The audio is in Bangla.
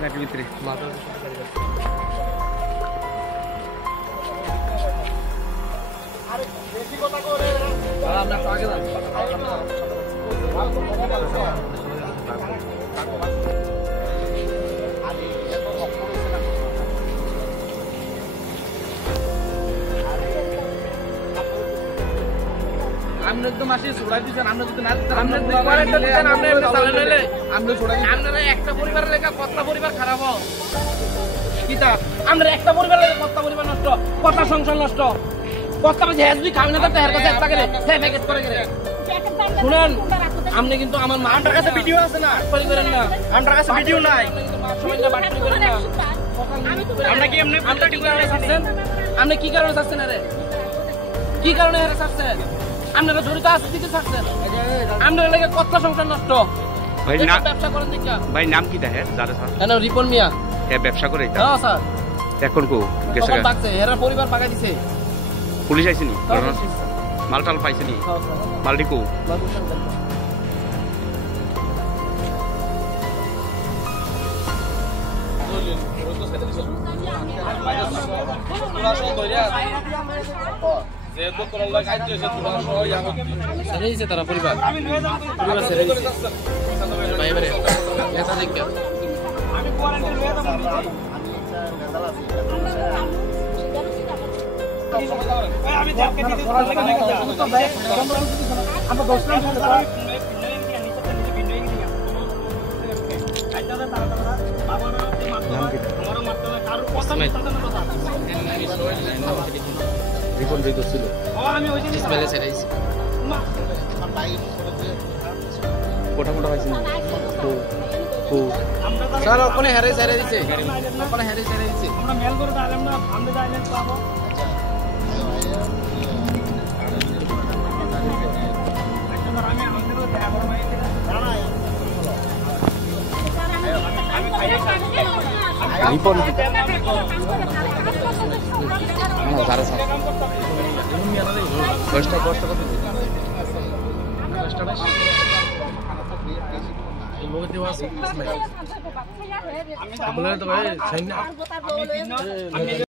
গাড়ির ভিতরে আমরা একদম আসি ছড়াই দিছেন আমরা যদি না আমরা কোয়ারেন্টাইন দিছেন আমরা এমনি চালান হইলে আমরা ছড়াই আপনারা একটা পরিবারের লেখা কতটা পরিবার খারাপ হয় কিটা আমরা একটা পরিবারের লেখা কতটা পরিবার নষ্ট কতটা সংসার নষ্ট কতটা যে হেজবি খাওনা করতে হের কাছে একটা করে সে প্যাকেট করে করে শুনেন আপনি কিন্তু আমার মার কাছে ভিডিও আছে না করি করেন না আমার কাছে ভিডিও নাই সময় না বাটরি করেন না আমরা কি এমনি আমরা কি কারণে ছাড়ছেন আপনি কি কারণে ছাড়ছেন আরে কি কারণে হেরে ছাড়ছেন আপনারা জড়িত আছে দিতে ছাড়ছেন আপনারা লাগে কতটা সংসার নষ্ট ভাই না ব্যবসা করেন দেখা ভাই নাম কি তাহে যারা স্যার কেন রিপন মিয়া এ ব্যবসা করে এটা হ্যাঁ স্যার এখন কো গেছে কখন বাগছে এরা পরিবার পাকাই দিছে পুলিশ আইছেনি মালটাল পাইছেনি মালটি কো ছেড়ে দিছে তারা পরিবার ছেড়ে দিছে ভাই এবারে নেতা দেখে রিপন দিতে ছিল ইসমাইলে ছেড়ে দিছে কোটা কোটা পাইছেনি তো তো স্যার ওখানে হেরে ছেড়ে দিছে ওখানে হেরে ছেড়ে দিছে আমরা মেল করে দিলাম না আমরা যাইলেন পাবো আমি আমাদের দেখা করব রিপন না যারা স্যার কষ্ট কষ্ট কত এই লোক দেওয়া আছে ইসমাইল বলে তো ভাই ছাই না